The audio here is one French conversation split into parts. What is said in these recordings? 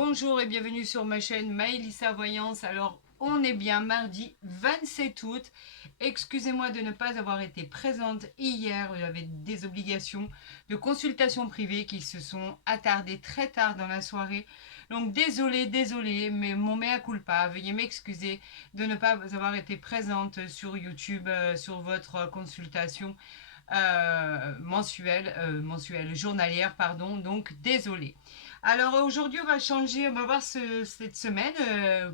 Bonjour et bienvenue sur ma chaîne Maëlissa Voyance. Alors, on est bien mardi 27 août. Excusez-moi de ne pas avoir été présente hier. J'avais des obligations de consultation privée qui se sont attardées très tard dans la soirée. Donc, désolée, mais mon mea culpa. Veuillez m'excuser de ne pas avoir été présente sur YouTube, sur votre consultation mensuelle, journalière, pardon. Donc, désolée. Alors aujourd'hui, on va changer, on va voir cette semaine,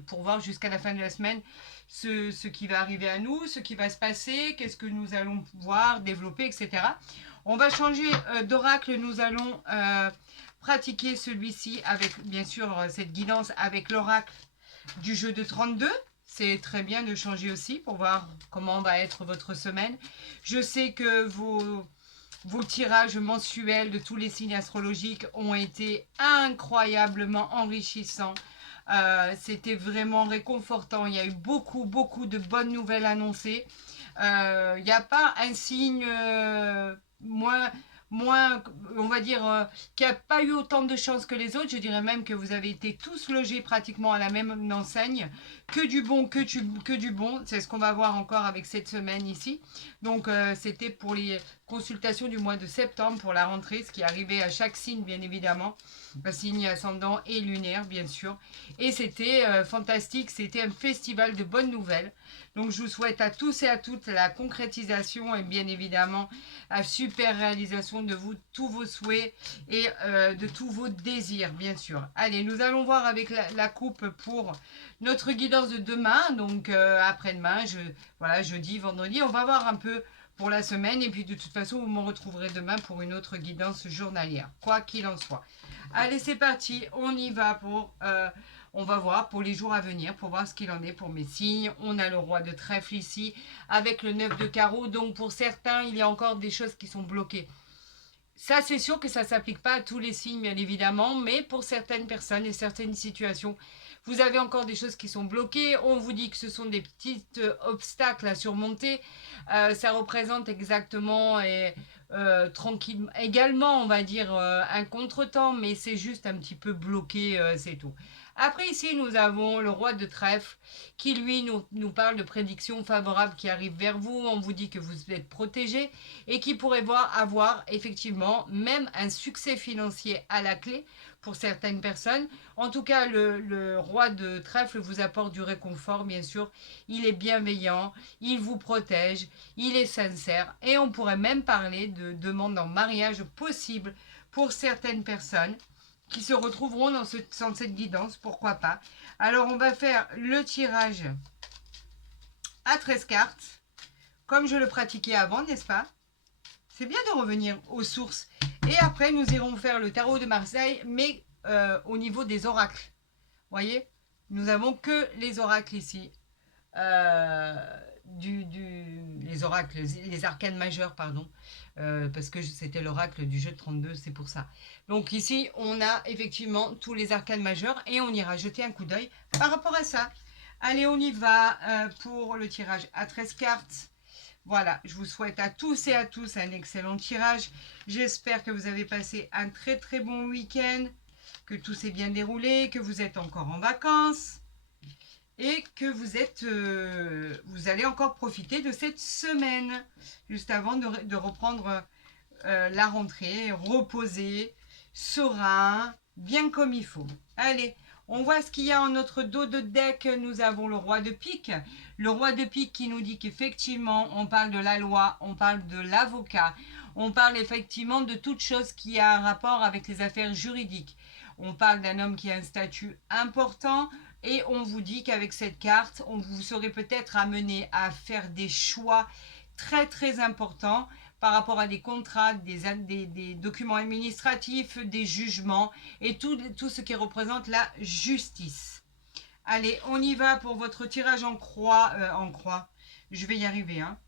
pour voir jusqu'à la fin de la semaine ce qui va arriver à nous, ce qui va se passer, qu'est-ce que nous allons pouvoir développer, etc. On va changer d'oracle, nous allons pratiquer celui-ci avec, bien sûr, cette guidance avec l'oracle du jeu de 32. C'est très bien de changer aussi pour voir comment va être votre semaine. Je sais que vos tirages mensuels de tous les signes astrologiques ont été incroyablement enrichissants. C'était vraiment réconfortant. Il y a eu beaucoup de bonnes nouvelles annoncées. Il n'y a pas un signe moins, on va dire, qui n'a pas eu autant de chance que les autres. Je dirais même que vous avez été tous logés pratiquement à la même enseigne. Que du bon, que du bon. C'est ce qu'on va voir encore avec cette semaine ici. Donc, c'était pour les consultations du mois de septembre, pour la rentrée, ce qui arrivait à chaque signe, bien évidemment. Un signe ascendant et lunaire, bien sûr. Et c'était fantastique. C'était un festival de bonnes nouvelles. Donc, je vous souhaite à tous et à toutes la concrétisation et bien évidemment la super réalisation de tous vos souhaits et de tous vos désirs, bien sûr. Allez, nous allons voir avec la coupe pour notre guidance de demain, donc après-demain, voilà, jeudi, vendredi. On va voir un peu pour la semaine et puis de toute façon, vous me retrouverez demain pour une autre guidance journalière, quoi qu'il en soit. Allez, c'est parti, on y va on va voir pour les jours à venir, pour voir ce qu'il en est pour mes signes. On a le roi de trèfle ici, avec le 9 de carreau. Donc, pour certains, il y a encore des choses qui sont bloquées. Ça, c'est sûr que ça ne s'applique pas à tous les signes, bien évidemment. Mais pour certaines personnes et certaines situations, vous avez encore des choses qui sont bloquées. On vous dit que ce sont des petits obstacles à surmonter. Ça représente exactement tranquille, également, on va dire, un contretemps. Mais c'est juste un petit peu bloqué, c'est tout. Après ici, nous avons le roi de trèfle qui, lui, nous parle de prédictions favorables qui arrivent vers vous. On vous dit que vous êtes protégé et qui pourrait avoir effectivement même un succès financier à la clé pour certaines personnes. En tout cas, le roi de trèfle vous apporte du réconfort, bien sûr. Il est bienveillant, il vous protège, il est sincère et on pourrait même parler de demande en mariage possible pour certaines personnes qui se retrouveront dans cette guidance, pourquoi pas. Alors, on va faire le tirage à 13 cartes, comme je le pratiquais avant, n'est-ce pas? C'est bien de revenir aux sources. Et après, nous irons faire le tarot de Marseille, mais au niveau des oracles. Voyez, nous n'avons que les oracles ici. Les oracles, les arcanes majeures, pardon, parce que c'était l'oracle du jeu de 32, c'est pour ça. Donc ici, on a effectivement tous les arcanes majeurs et on ira jeter un coup d'œil par rapport à ça. Allez, on y va pour le tirage à 13 cartes. Voilà, je vous souhaite à tous et à tous un excellent tirage. J'espère que vous avez passé un très bon week-end, que tout s'est bien déroulé, que vous êtes encore en vacances et que vous allez encore profiter de cette semaine, juste avant de reprendre la rentrée, reposer, serein, bien comme il faut. Allez, on voit ce qu'il y a en notre dos de deck. Nous avons le roi de pique. Le roi de pique qui nous dit qu'effectivement, on parle de la loi, on parle de l'avocat, on parle effectivement de toute chose qui a un rapport avec les affaires juridiques. On parle d'un homme qui a un statut important et on vous dit qu'avec cette carte, vous serez peut-être amené à faire des choix très importants par rapport à des contrats, des documents administratifs, des jugements et tout ce qui représente la justice. Allez, on y va pour votre tirage en croix. Je vais y arriver. Hein.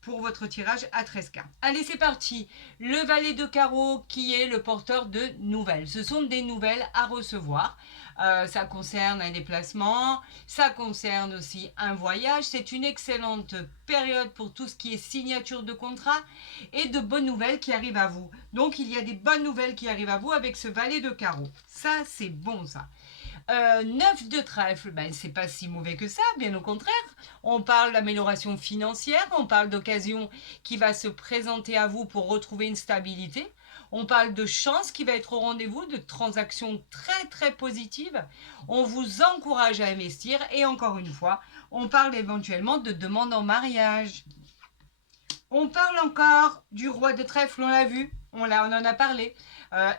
pour votre tirage à 13 cartes. Allez, c'est parti. Le valet de carreau qui est le porteur de nouvelles. Ce sont des nouvelles à recevoir. Ça concerne un déplacement, ça concerne aussi un voyage. C'est une excellente période pour tout ce qui est signature de contrat et de bonnes nouvelles qui arrivent à vous. Donc, il y a des bonnes nouvelles qui arrivent à vous avec ce valet de carreau. Ça, c'est bon, ça. 9 de trèfle, ben, c'est pas si mauvais que ça, bien au contraire. On parle d'amélioration financière, on parle d'occasion qui va se présenter à vous pour retrouver une stabilité. On parle de chance qui va être au rendez-vous, de transactions très très positives. On vous encourage à investir et encore une fois, on parle éventuellement de demande en mariage. On parle encore du roi de trèfle, on l'a vu, on en a parlé.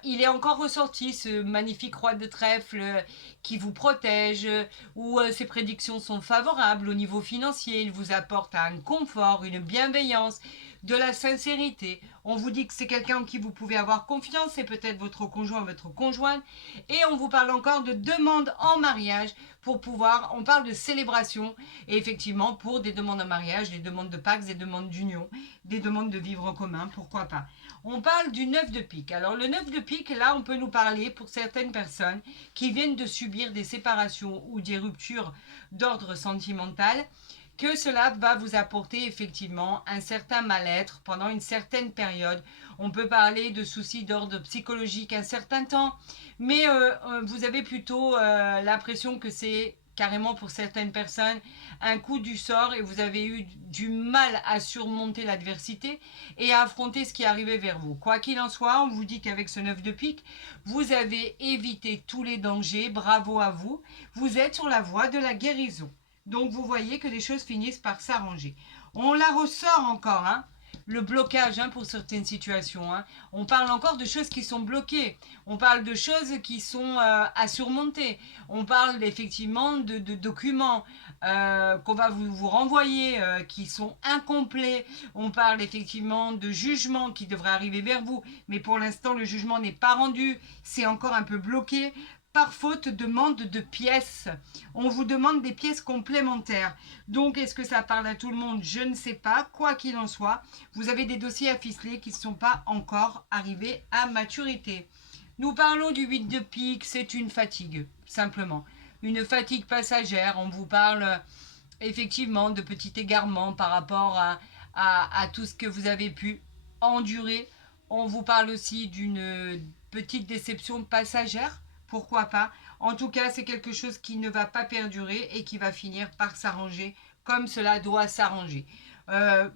Il est encore ressorti, ce magnifique roi de trèfle qui vous protège, où ses prédictions sont favorables au niveau financier. Il vous apporte un confort, une bienveillance, de la sincérité. On vous dit que c'est quelqu'un en qui vous pouvez avoir confiance, c'est peut-être votre conjoint, votre conjointe. Et on vous parle encore de demande en mariage pour pouvoir, on parle de célébration. Et effectivement, pour des demandes en mariage, des demandes de Pax, des demandes d'union, des demandes de vivre en commun, pourquoi pas. On parle du 9 de pique. Alors le 9 de pique, là, on peut nous parler pour certaines personnes qui viennent de subir des séparations ou des ruptures d'ordre sentimental, que cela va vous apporter effectivement un certain mal-être pendant une certaine période. On peut parler de soucis d'ordre psychologique un certain temps, mais vous avez plutôt l'impression que c'est carrément pour certaines personnes un coup du sort et vous avez eu du mal à surmonter l'adversité et à affronter ce qui arrivait vers vous. Quoi qu'il en soit, on vous dit qu'avec ce 9 de pique, vous avez évité tous les dangers, bravo à vous, vous êtes sur la voie de la guérison. Donc vous voyez que les choses finissent par s'arranger. On la ressort encore, hein, le blocage pour certaines situations. On parle encore de choses qui sont bloquées. On parle de choses qui sont à surmonter. On parle effectivement de documents qu'on va vous renvoyer, qui sont incomplets. On parle effectivement de jugements qui devraient arriver vers vous. Mais pour l'instant, le jugement n'est pas rendu. C'est encore un peu bloqué. Par faute de demande de pièces. On vous demande des pièces complémentaires. Donc, est-ce que ça parle à tout le monde? Je ne sais pas. Quoi qu'il en soit, vous avez des dossiers à ficeler qui ne sont pas encore arrivés à maturité. Nous parlons du 8 de pique. C'est une fatigue, simplement. Une fatigue passagère. On vous parle effectivement de petits égarements par rapport à tout ce que vous avez pu endurer. On vous parle aussi d'une petite déception passagère. Pourquoi pas? En tout cas, c'est quelque chose qui ne va pas perdurer et qui va finir par s'arranger comme cela doit s'arranger.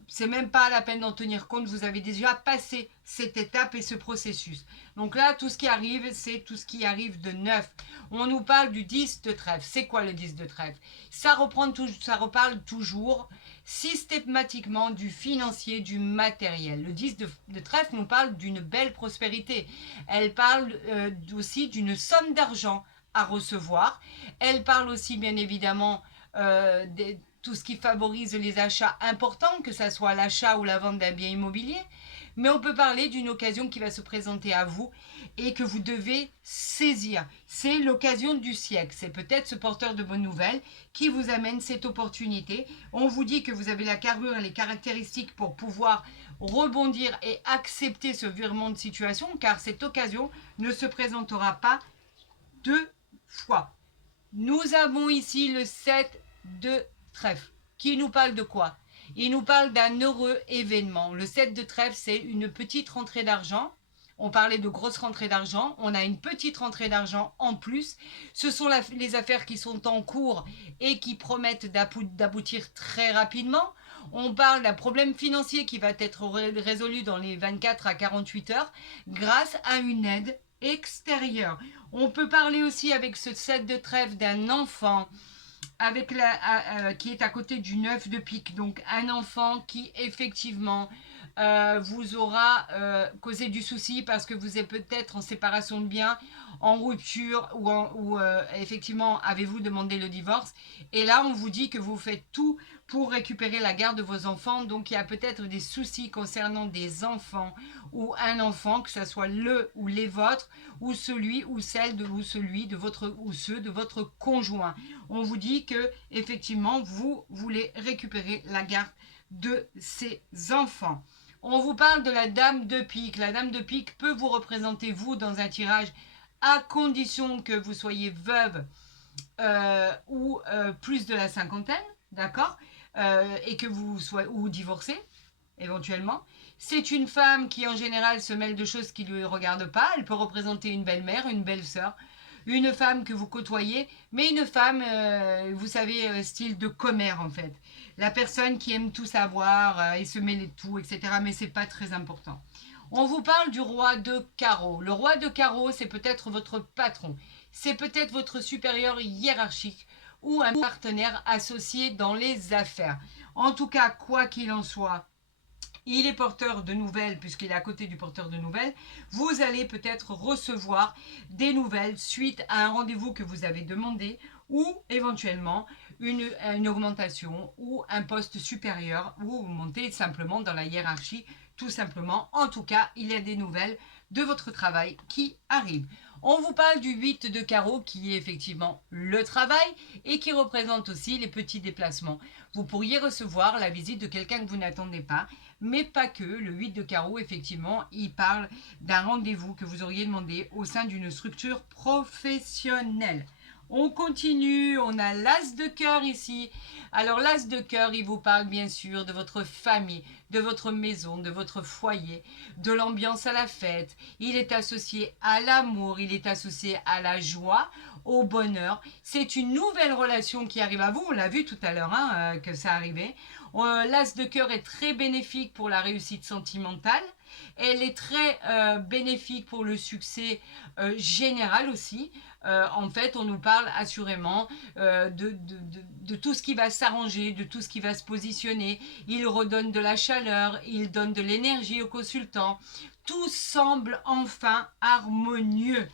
C'est même pas la peine d'en tenir compte, vous avez déjà passé cette étape et ce processus. Donc là, tout ce qui arrive, c'est tout ce qui arrive de neuf. On nous parle du 10 de trèfle. C'est quoi le 10 de trèfle? Ça reparle toujours systématiquement du financier, du matériel. Le 10 de trèfle nous parle d'une belle prospérité. Elle parle aussi d'une somme d'argent à recevoir. Elle parle aussi bien évidemment tout ce qui favorise les achats importants, que ce soit l'achat ou la vente d'un bien immobilier. Mais on peut parler d'une occasion qui va se présenter à vous et que vous devez saisir. C'est l'occasion du siècle. C'est peut-être ce porteur de bonnes nouvelles qui vous amène cette opportunité. On vous dit que vous avez la carrure et les caractéristiques pour pouvoir rebondir et accepter ce virement de situation, car cette occasion ne se présentera pas deux fois. Nous avons ici le 7 de trèfle, qui nous parle de quoi? Il nous parle d'un heureux événement. Le 7 de trèfle, c'est une petite rentrée d'argent. On parlait de grosses rentrées d'argent. On a une petite rentrée d'argent en plus. Ce sont les affaires qui sont en cours et qui promettent d'aboutir très rapidement. On parle d'un problème financier qui va être résolu dans les 24 à 48 heures grâce à une aide extérieure. On peut parler aussi avec ce 7 de trèfle d'un enfant avec qui est à côté du 9 de pique. Donc un enfant qui effectivement vous aura causé du souci parce que vous êtes peut-être en séparation de biens, en rupture ou effectivement avez-vous demandé le divorce. Et là on vous dit que vous faites tout pour récupérer la garde de vos enfants. Donc il y a peut-être des soucis concernant des enfants ou un enfant, que ce soit le ou les vôtres, ou celui ou celle de ou celui de votre ou ceux de votre conjoint. On vous dit que effectivement vous voulez récupérer la garde de ses enfants. On vous parle de la dame de pique. La dame de pique peut vous représenter, vous, dans un tirage, à condition que vous soyez veuve ou plus de la cinquantaine, d'accord, et que vous soyez ou divorcé, éventuellement. C'est une femme qui, en général, se mêle de choses qui ne lui regardent pas. Elle peut représenter une belle-mère, une belle-sœur, une femme que vous côtoyez, mais une femme, vous savez, style de commère, en fait. La personne qui aime tout savoir et se mêler de tout, etc. Mais ce n'est pas très important. On vous parle du roi de carreau. Le roi de carreau, c'est peut-être votre patron. C'est peut-être votre supérieur hiérarchique ou un partenaire associé dans les affaires. En tout cas, quoi qu'il en soit, il est porteur de nouvelles, puisqu'il est à côté du porteur de nouvelles. Vous allez peut-être recevoir des nouvelles suite à un rendez-vous que vous avez demandé ou éventuellement une augmentation ou un poste supérieur ou vous montez simplement dans la hiérarchie, tout simplement. En tout cas, il y a des nouvelles de votre travail qui arrivent. On vous parle du 8 de carreau qui est effectivement le travail et qui représente aussi les petits déplacements. Vous pourriez recevoir la visite de quelqu'un que vous n'attendez pas, mais pas que. Le 8 de carreau, effectivement, il parle d'un rendez-vous que vous auriez demandé au sein d'une structure professionnelle. On continue, on a l'as de cœur ici. Alors l'as de cœur, il vous parle bien sûr de votre famille, de votre maison, de votre foyer, de l'ambiance à la fête. Il est associé à l'amour, il est associé à la joie, au bonheur. C'est une nouvelle relation qui arrive à vous. On l'a vu tout à l'heure que ça arrivait. L'as de cœur est très bénéfique pour la réussite sentimentale. Elle est très bénéfique pour le succès général aussi. En fait, on nous parle assurément de tout ce qui va s'arranger, de tout ce qui va se positionner. Il redonne de la chaleur, il donne de l'énergie aux consultants. Tout semble enfin harmonieux.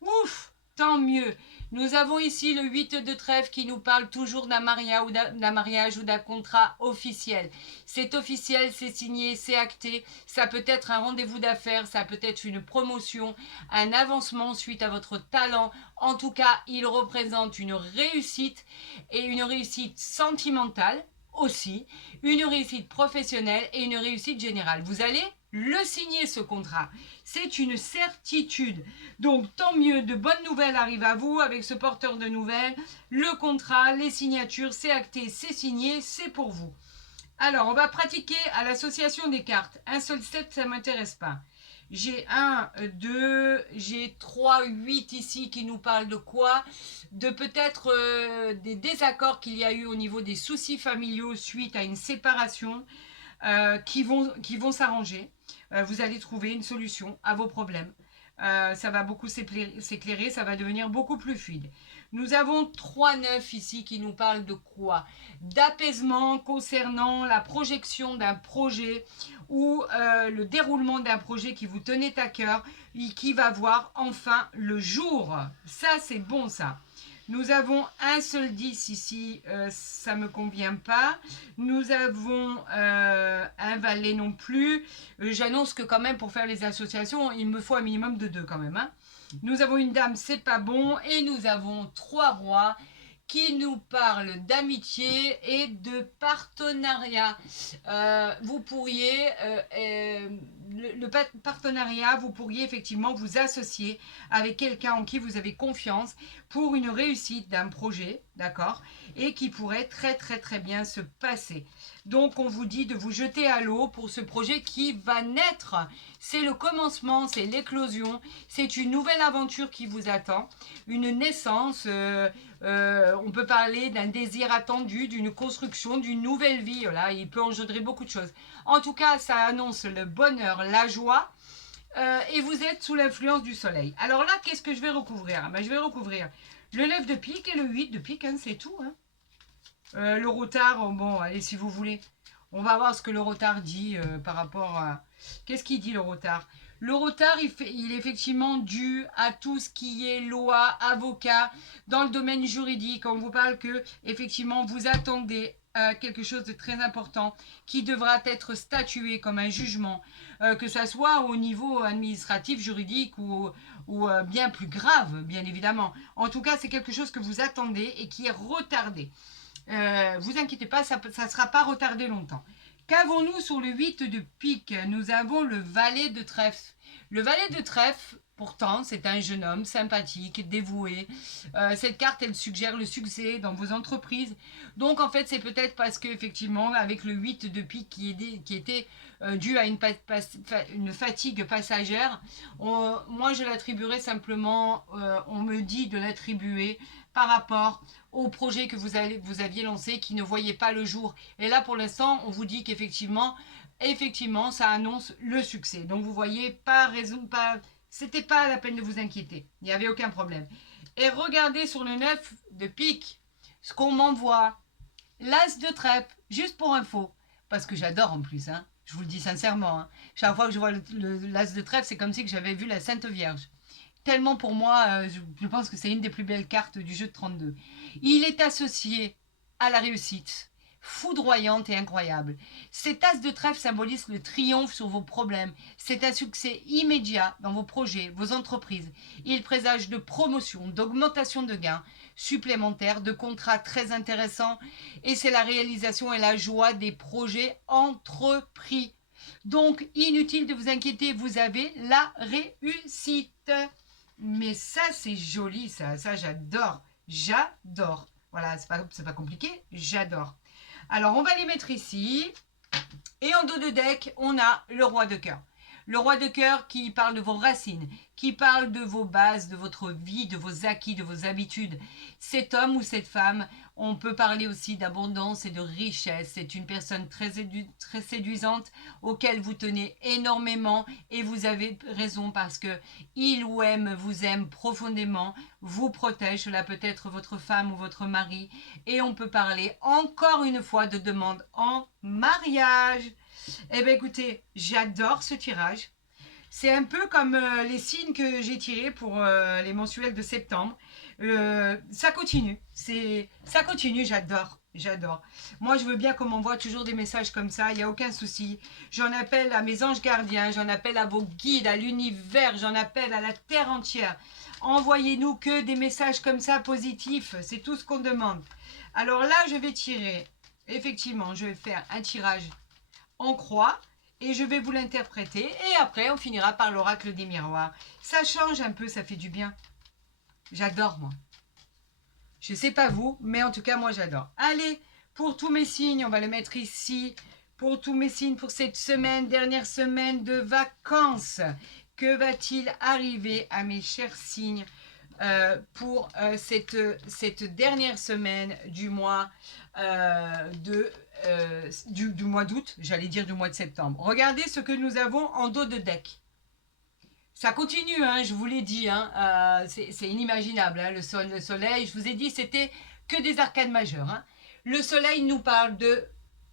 Ouf, tant mieux. Nous avons ici le 8 de trèfle qui nous parle toujours d'un mariage ou d'un contrat officiel. C'est officiel, c'est signé, c'est acté. Ça peut être un rendez-vous d'affaires, ça peut être une promotion, un avancement suite à votre talent. En tout cas, il représente une réussite et une réussite sentimentale aussi, une réussite professionnelle et une réussite générale. Vous allez le signer ce contrat. C'est une certitude. Donc tant mieux, de bonnes nouvelles arrivent à vous avec ce porteur de nouvelles. Le contrat, les signatures, c'est acté, c'est signé, c'est pour vous. Alors, on va pratiquer à l'association des cartes. Un seul set, ça ne m'intéresse pas. J'ai 1, 2, j'ai 3, 8 ici qui nous parlent de quoi? De peut-être des désaccords qu'il y a eu au niveau des soucis familiaux suite à une séparation qui vont s'arranger. Vous allez trouver une solution à vos problèmes. Ça va beaucoup s'éclairer, ça va devenir beaucoup plus fluide. Nous avons 3-9 ici qui nous parlent de quoi? D'apaisement concernant la projection d'un projet ou le déroulement d'un projet qui vous tenait à cœur et qui va voir enfin le jour. Ça, c'est bon ça. Nous avons un seul 10 ici, ça ne me convient pas. Nous avons un valet non plus. J'annonce que quand même pour faire les associations, il me faut un minimum de 2 quand même. Hein. Nous avons une dame, c'est pas bon. Et nous avons 3 rois qui nous parlent d'amitié et de partenariat. Vous pourriez, le partenariat, vous pourriez effectivement vous associer avec quelqu'un en qui vous avez confiance pour une réussite d'un projet, d'accord, et qui pourrait très très très bien se passer. Donc on vous dit de vous jeter à l'eau pour ce projet qui va naître. C'est le commencement, c'est l'éclosion, c'est une nouvelle aventure qui vous attend, une naissance, on peut parler d'un désir attendu, d'une construction, d'une nouvelle vie. Là, il peut engendrer beaucoup de choses. En tout cas, ça annonce le bonheur, la joie. Et vous êtes sous l'influence du soleil. Alors là, qu'est-ce que je vais recouvrir? Je vais recouvrir le 9 de pique et le 8 de pique, hein, c'est tout. Hein. Le retard, bon, allez, si vous voulez. On va voir ce que le retard dit par rapport à... Qu'est-ce qu'il dit, le retard? Le retard, il est effectivement dû à tout ce qui est loi, avocat, dans le domaine juridique. On vous parle que, effectivement, vous attendez quelque chose de très important qui devra être statué comme un jugement, que ce soit au niveau administratif, juridique ou bien plus grave, bien évidemment. En tout cas, c'est quelque chose que vous attendez et qui est retardé. Vous inquiétez pas, ça ne sera pas retardé longtemps. Qu'avons-nous sur le 8 de pique? Nous avons le valet de trèfle. Le valet de trèfle, pourtant, c'est un jeune homme sympathique, dévoué. Cette carte, elle suggère le succès dans vos entreprises. Donc, en fait, c'est peut-être parce qu'effectivement, avec le 8 de pique qui était dû à une fatigue passagère, moi, je l'attribuerais simplement, on me dit de l'attribuer par rapport au projet que vous aviez lancé qui ne voyait pas le jour. Et là, pour l'instant, on vous dit qu'effectivement, ça annonce le succès. Donc, vous voyez, c'était pas la peine de vous inquiéter. Il n'y avait aucun problème. Et regardez sur le 9 de pique, ce qu'on m'envoie. L'as de trèfle, juste pour info. Parce que j'adore en plus, hein. Je vous le dis sincèrement. Hein. Chaque fois que je vois l'as de trèfle, c'est comme si j'avais vu la Sainte Vierge. Tellement pour moi, je pense que c'est une des plus belles cartes du jeu de 32. Il est associé à la réussite, foudroyante et incroyable. Cet as de trèfle symbolise le triomphe sur vos problèmes. C'est un succès immédiat dans vos projets, vos entreprises. Il présage de promotion, d'augmentation de gains supplémentaires, de contrats très intéressants. Et c'est la réalisation et la joie des projets entrepris. Donc, inutile de vous inquiéter, vous avez la réussite. Mais ça, c'est joli, ça j'adore. J'adore. Voilà, c'est pas compliqué, j'adore. Alors, on va les mettre ici. Et en dos de deck, on a le roi de cœur. Le roi de cœur qui parle de vos racines, qui parle de vos bases, de votre vie, de vos acquis, de vos habitudes. Cet homme ou cette femme, on peut parler aussi d'abondance et de richesse. C'est une personne très séduisante auquel vous tenez énormément et vous avez raison parce que il ou elle vous aime profondément, vous protège, cela peut être votre femme ou votre mari. Et on peut parler encore une fois de demande en mariage. Eh bien écoutez, j'adore ce tirage. C'est un peu comme les signes que j'ai tirés pour les mensuels de septembre. Ça continue. Ça continue, j'adore. J'adore. Moi, je veux bien qu'on m'envoie toujours des messages comme ça, il n'y a aucun souci. J'en appelle à mes anges gardiens, j'en appelle à vos guides, à l'univers, j'en appelle à la terre entière. Envoyez-nous que des messages comme ça positifs, c'est tout ce qu'on demande. Alors là, je vais tirer. Effectivement, je vais faire un tirage en croix et je vais vous l'interpréter et après on finira par l'oracle des miroirs. Ça change un peu, ça fait du bien. J'adore moi. Je sais pas vous, mais en tout cas moi j'adore. Allez, pour tous mes signes, on va le mettre ici. Pour tous mes signes pour cette semaine, dernière semaine de vacances. Que va-t-il arriver à mes chers signes pour cette dernière semaine du mois du mois d'août, j'allais dire du mois de septembre. Regardez ce que nous avons en dos de deck. Ça continue, hein, je vous l'ai dit, hein, c'est inimaginable. Hein, le soleil, je vous ai dit, c'était que des arcades majeures. Hein. Le soleil nous parle de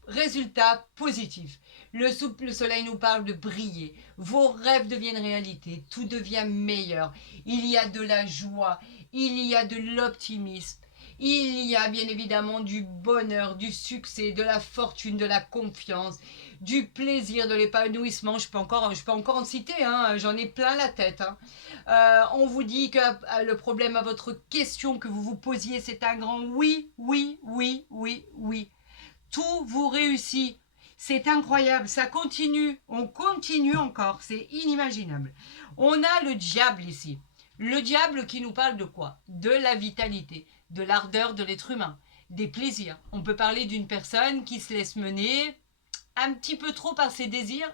résultats positifs. Le soleil nous parle de briller. Vos rêves deviennent réalité. Tout devient meilleur. Il y a de la joie. Il y a de l'optimisme. Il y a bien évidemment du bonheur, du succès, de la fortune, de la confiance, du plaisir, de l'épanouissement. Je peux encore en citer, hein, j'en ai plein la tête. Hein. On vous dit que le problème à votre question que vous vous posiez, c'est un grand oui, oui, oui, oui, oui. Tout vous réussit. C'est incroyable, ça continue, on continue encore, c'est inimaginable. On a le diable ici. Le diable qui nous parle de quoi? De la vitalité, de l'ardeur de l'être humain, des plaisirs. On peut parler d'une personne qui se laisse mener un petit peu trop par ses désirs,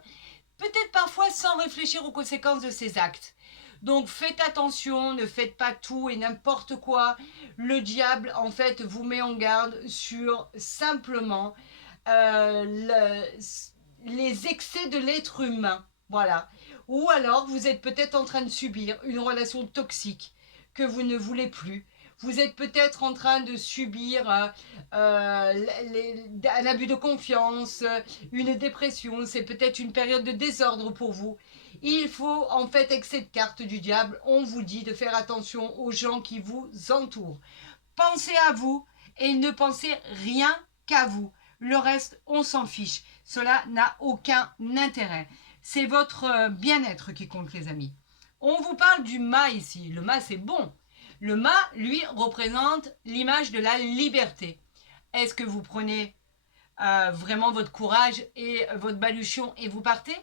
peut-être parfois sans réfléchir aux conséquences de ses actes. Donc faites attention, ne faites pas tout et n'importe quoi. Le diable, en fait, vous met en garde sur simplement les excès de l'être humain. Voilà. Ou alors, vous êtes peut-être en train de subir une relation toxique que vous ne voulez plus. Vous êtes peut-être en train de subir un abus de confiance, une dépression. C'est peut-être une période de désordre pour vous. Il faut, en fait, avec cette carte du diable, on vous dit de faire attention aux gens qui vous entourent. Pensez à vous et ne pensez rien qu'à vous. Le reste, on s'en fiche. Cela n'a aucun intérêt. C'est votre bien-être qui compte, les amis. On vous parle du mât ici. Le mât, c'est bon. Le mât, lui, représente l'image de la liberté. Est-ce que vous prenez vraiment votre courage et votre baluchon et vous partez?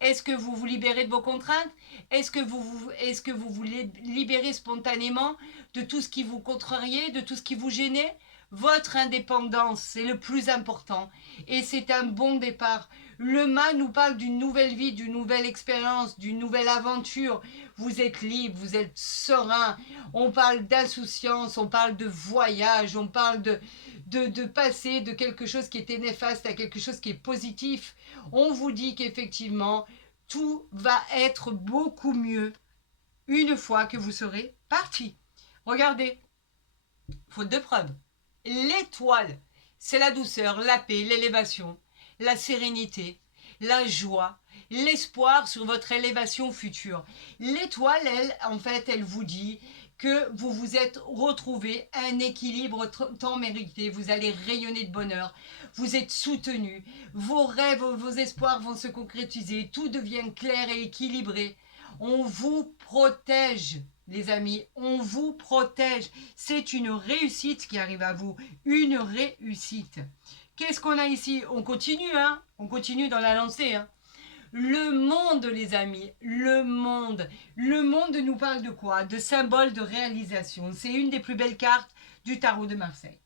Est-ce que vous vous libérez de vos contraintes? Est-ce que vous voulez libérer spontanément de tout ce qui vous contrariait, de tout ce qui vous gênait? Votre indépendance, c'est le plus important. Et c'est un bon départ. Le mât nous parle d'une nouvelle vie, d'une nouvelle expérience, d'une nouvelle aventure. Vous êtes libre, vous êtes serein. On parle d'insouciance, on parle de voyage, on parle de passer de quelque chose qui était néfaste à quelque chose qui est positif. On vous dit qu'effectivement, tout va être beaucoup mieux une fois que vous serez parti. Regardez, faute de preuve. L'étoile, c'est la douceur, la paix, l'élévation, la sérénité, la joie, l'espoir sur votre élévation future. L'étoile, elle, en fait, elle vous dit que vous vous êtes retrouvé un équilibre tant mérité. Vous allez rayonner de bonheur. Vous êtes soutenu. Vos rêves, vos espoirs vont se concrétiser. Tout devient clair et équilibré. On vous protège. Les amis, on vous protège. C'est une réussite qui arrive à vous. Une réussite. Qu'est-ce qu'on a ici? On continue, hein? On continue dans la lancée, hein? Le monde, les amis, le monde. Le monde nous parle de quoi? De symbole de réalisation. C'est une des plus belles cartes du tarot de Marseille.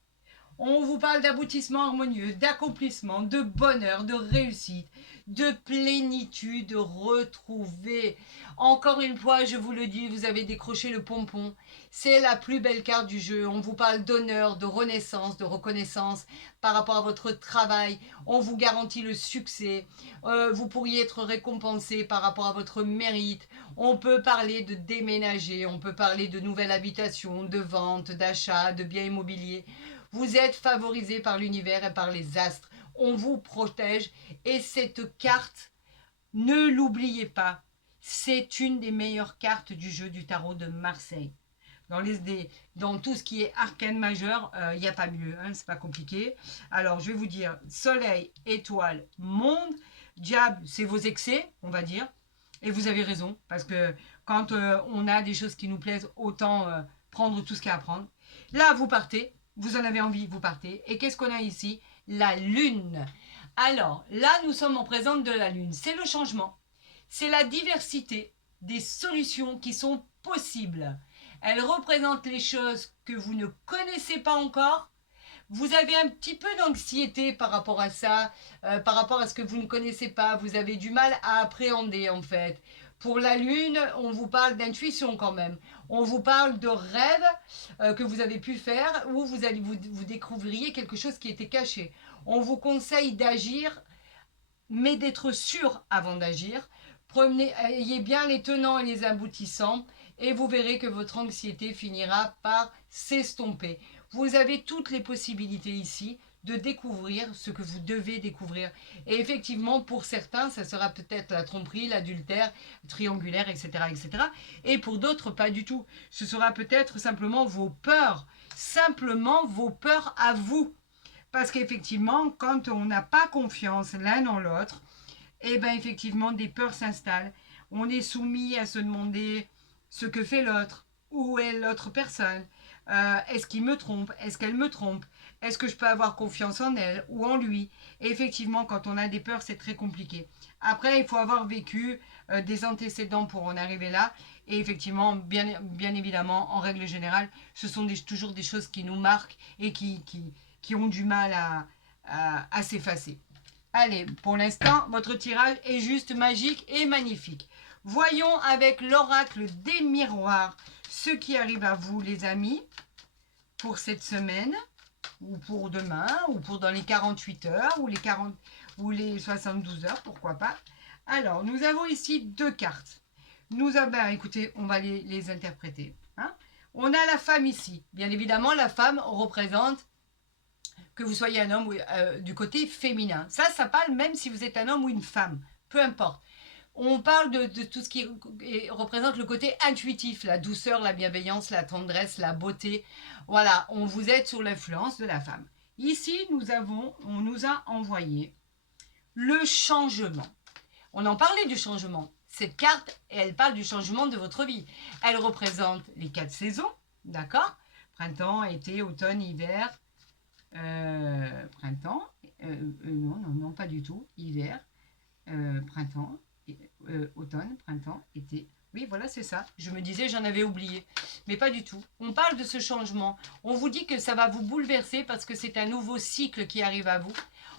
On vous parle d'aboutissement harmonieux, d'accomplissement, de bonheur, de réussite, de plénitude retrouvée. Encore une fois, je vous le dis, vous avez décroché le pompon. C'est la plus belle carte du jeu. On vous parle d'honneur, de renaissance, de reconnaissance par rapport à votre travail. On vous garantit le succès. Vous pourriez être récompensé par rapport à votre mérite. On peut parler de déménager, on peut parler de nouvelle habitation, de vente, d'achat, de biens immobiliers. Vous êtes favorisé par l'univers et par les astres. On vous protège. Et cette carte, ne l'oubliez pas, c'est une des meilleures cartes du jeu du tarot de Marseille. Dans tout ce qui est arcane majeur, il n'y a pas mieux, hein, c'est pas compliqué. Alors, je vais vous dire, soleil, étoile, monde, diable, c'est vos excès, on va dire. Et vous avez raison, parce que quand on a des choses qui nous plaisent, autant prendre tout ce qu'il y a à prendre. Là, vous partez. Vous en avez envie, vous partez. Et qu'est-ce qu'on a ici? La lune. Alors, là, nous sommes en présence de la lune. C'est le changement. C'est la diversité des solutions qui sont possibles. Elle représente les choses que vous ne connaissez pas encore. Vous avez un petit peu d'anxiété par rapport à ça, par rapport à ce que vous ne connaissez pas. Vous avez du mal à appréhender, en fait. Pour la lune, on vous parle d'intuition quand même. On vous parle de rêves que vous avez pu faire où vous découvriez quelque chose qui était caché. On vous conseille d'agir, mais d'être sûr avant d'agir. Ayez bien les tenants et les aboutissants et vous verrez que votre anxiété finira par s'estomper. Vous avez toutes les possibilités ici de découvrir ce que vous devez découvrir. Et effectivement, pour certains, ça sera peut-être la tromperie, l'adultère, triangulaire, etc., etc. Et pour d'autres, pas du tout. Ce sera peut-être simplement vos peurs à vous. Parce qu'effectivement, quand on n'a pas confiance l'un dans l'autre, eh bien effectivement, des peurs s'installent. On est soumis à se demander ce que fait l'autre, où est l'autre personne, est-ce qu'il me trompe, est-ce qu'elle me trompe, est-ce que je peux avoir confiance en elle ou en lui. Et effectivement, quand on a des peurs, c'est très compliqué. Après, il faut avoir vécu des antécédents pour en arriver là. Et effectivement, bien évidemment, en règle générale, ce sont toujours des choses qui nous marquent et qui ont du mal à s'effacer. Allez, pour l'instant, votre tirage est juste magique et magnifique. Voyons avec l'oracle des miroirs ce qui arrive à vous, les amis, pour cette semaine, ou pour demain, ou pour dans les 48 heures, ou les 72 heures, pourquoi pas. Alors, nous avons ici deux cartes. Écoutez, on va les interpréter. Hein. On a la femme ici. Bien évidemment, la femme représente que vous soyez un homme ou du côté féminin. Ça parle même si vous êtes un homme ou une femme. Peu importe. On parle de tout ce qui représente le côté intuitif, la douceur, la bienveillance, la tendresse, la beauté. Voilà, on vous aide sous l'influence de la femme. Ici, on nous a envoyé le changement. On en parlait du changement. Cette carte, elle parle du changement de votre vie. Elle représente les 4 saisons, d'accord? Printemps, été, automne, hiver, printemps, non, pas du tout, hiver, printemps, automne, printemps, été. Oui, voilà, c'est ça. Je me disais, j'en avais oublié. Mais pas du tout. On parle de ce changement. On vous dit que ça va vous bouleverser parce que c'est un nouveau cycle qui arrive à vous.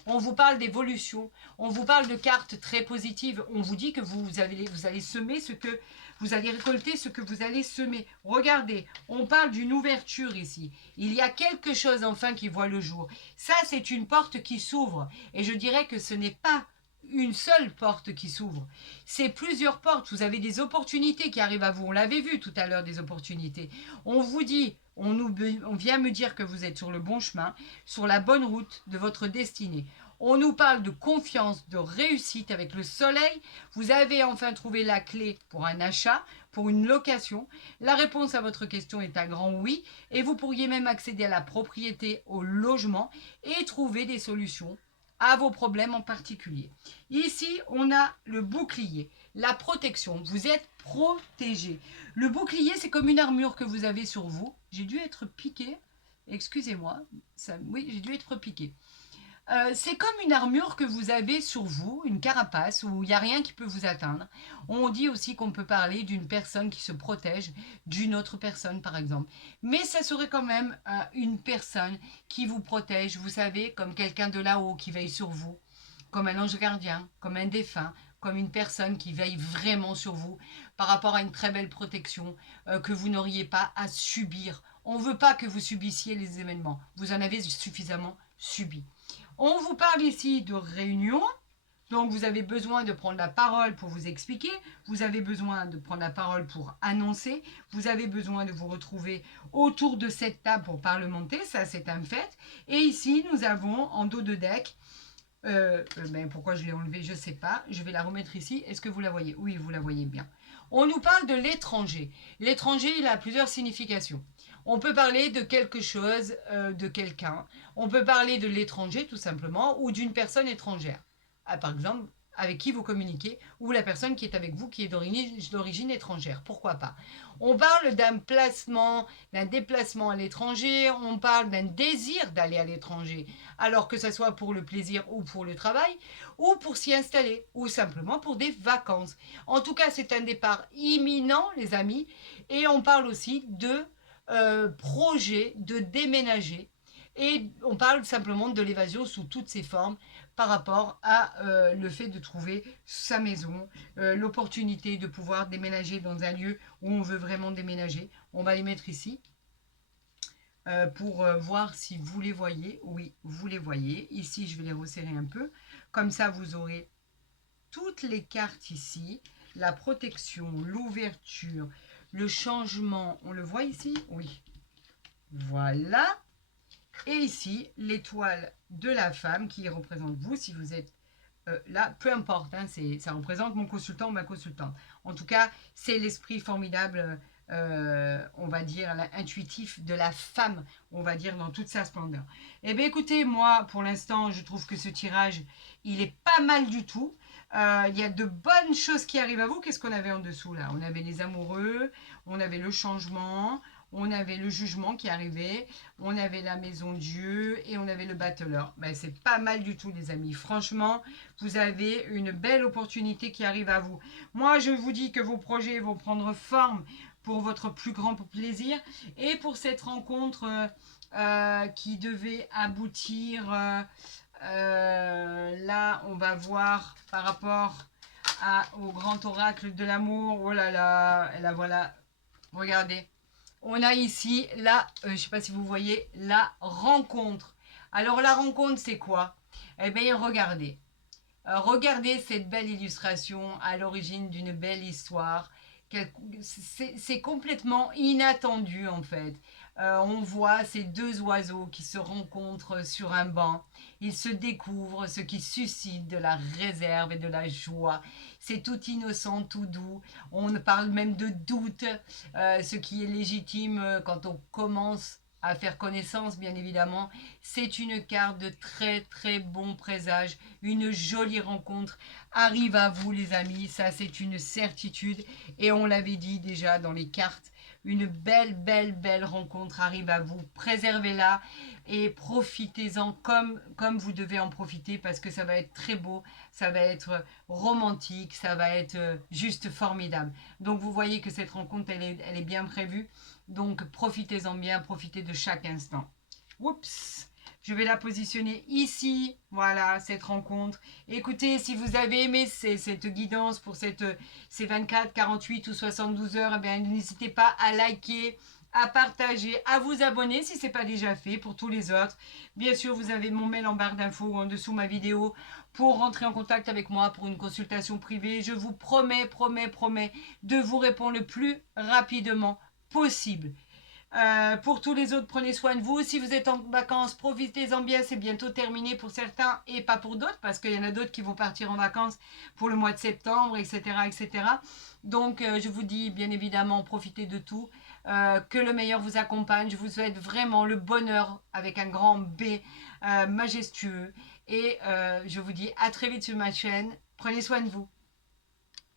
On vous parle d'évolution. On vous parle de cartes très positives. On vous dit que vous allez semer ce que vous allez récolter, ce que vous allez semer. Regardez, on parle d'une ouverture ici. Il y a quelque chose enfin qui voit le jour. Ça, c'est une porte qui s'ouvre. Et je dirais que ce n'est pas une seule porte qui s'ouvre. C'est plusieurs portes. Vous avez des opportunités qui arrivent à vous. On l'avait vu tout à l'heure, des opportunités. On vous dit, on vient me dire que vous êtes sur le bon chemin, sur la bonne route de votre destinée. On nous parle de confiance, de réussite avec le soleil. Vous avez enfin trouvé la clé pour un achat, pour une location. La réponse à votre question est un grand oui. Et vous pourriez même accéder à la propriété, au logement et trouver des solutions à vos problèmes en particulier. Ici, on a le bouclier, la protection. Vous êtes protégé. Le bouclier, c'est comme une armure que vous avez sur vous. J'ai dû être piqué. Excusez-moi. Oui, j'ai dû être piqué. C'est comme une armure que vous avez sur vous, une carapace où il n'y a rien qui peut vous atteindre. On dit aussi qu'on peut parler d'une personne qui se protège d'une autre personne, par exemple. Mais ça serait quand même une personne qui vous protège, vous savez, comme quelqu'un de là-haut qui veille sur vous, comme un ange gardien, comme un défunt, comme une personne qui veille vraiment sur vous par rapport à une très belle protection que vous n'auriez pas à subir. On ne veut pas que vous subissiez les événements. Vous en avez suffisamment subi. On vous parle ici de réunion, donc vous avez besoin de prendre la parole pour vous expliquer, vous avez besoin de prendre la parole pour annoncer, vous avez besoin de vous retrouver autour de cette table pour parlementer, ça c'est un fait. Et ici, nous avons en dos de deck, pourquoi je l'ai enlevée, je ne sais pas, je vais la remettre ici, est-ce que vous la voyez? Oui, vous la voyez bien. On nous parle de l'étranger. L'étranger, il a plusieurs significations. On peut parler de quelque chose, de quelqu'un. On peut parler de l'étranger, tout simplement, ou d'une personne étrangère. Ah, par exemple, avec qui vous communiquez, ou la personne qui est avec vous, qui est d'origine étrangère. Pourquoi pas? On parle d'un placement, d'un déplacement à l'étranger. On parle d'un désir d'aller à l'étranger. Alors que ce soit pour le plaisir ou pour le travail, ou pour s'y installer, ou simplement pour des vacances. En tout cas, c'est un départ imminent, les amis. Et on parle aussi de projet de déménager. Et on parle simplement de l'évasion sous toutes ses formes par rapport à le fait de trouver sa maison, l'opportunité de pouvoir déménager dans un lieu où on veut vraiment déménager. On va les mettre ici pour voir si vous les voyez. Oui, vous les voyez. Ici, je vais les resserrer un peu. Comme ça, vous aurez toutes les cartes ici. La protection, l'ouverture, le changement. On le voit ici? Oui. Voilà. Et ici, l'étoile de la femme qui représente vous, si vous êtes là, peu importe, hein, ça représente mon consultant ou ma consultante. En tout cas, c'est l'esprit formidable, on va dire, intuitif de la femme, on va dire, dans toute sa splendeur. Eh bien, écoutez, moi, pour l'instant, je trouve que ce tirage, il est pas mal du tout. Il y a de bonnes choses qui arrivent à vous. Qu'est-ce qu'on avait en dessous, là? On avait les amoureux, on avait le changement, on avait le jugement qui arrivait, on avait la maison Dieu et on avait le battleur. Ben, c'est pas mal du tout, les amis. Franchement, vous avez une belle opportunité qui arrive à vous. Moi, je vous dis que vos projets vont prendre forme pour votre plus grand plaisir et pour cette rencontre qui devait aboutir. Là, on va voir par rapport au grand oracle de l'amour. Oh là là, et là voilà, regardez. On a ici, là, je ne sais pas si vous voyez, la rencontre. Alors, la rencontre, c'est quoi? Eh bien, regardez. Regardez cette belle illustration à l'origine d'une belle histoire. C'est complètement inattendu, en fait. On voit ces deux oiseaux qui se rencontrent sur un banc. Ils se découvrent, ce qui suscite de la réserve et de la joie. C'est tout innocent, tout doux. On parle même de doute, ce qui est légitime quand on commence à faire connaissance, bien évidemment. C'est une carte de très très bon présage. Une jolie rencontre arrive à vous, les amis. Ça, c'est une certitude. Et on l'avait dit déjà dans les cartes une belle rencontre arrive à vous. Préservez-la et profitez-en comme vous devez en profiter parce que ça va être très beau, ça va être romantique, ça va être juste formidable. Donc vous voyez que cette rencontre, elle est bien prévue. Donc profitez-en bien, profitez de chaque instant. Oups! Je vais la positionner ici. Voilà, cette rencontre. Écoutez, si vous avez aimé cette guidance pour ces 24, 48 ou 72 heures, eh bien, n'hésitez pas à liker, à partager, à vous abonner si ce n'est pas déjà fait pour tous les autres. Bien sûr, vous avez mon mail en barre d'infos ou en dessous ma vidéo pour rentrer en contact avec moi pour une consultation privée. Je vous promets de vous répondre le plus rapidement possible. Pour tous les autres, prenez soin de vous. Si vous êtes en vacances, profitez-en bien. C'est bientôt terminé pour certains et pas pour d'autres, parce qu'il y en a d'autres qui vont partir en vacances pour le mois de septembre, etc. Donc, je vous dis, bien évidemment, profitez de tout. Que le meilleur vous accompagne. Je vous souhaite vraiment le bonheur avec un grand B majestueux. Et je vous dis à très vite sur ma chaîne. Prenez soin de vous.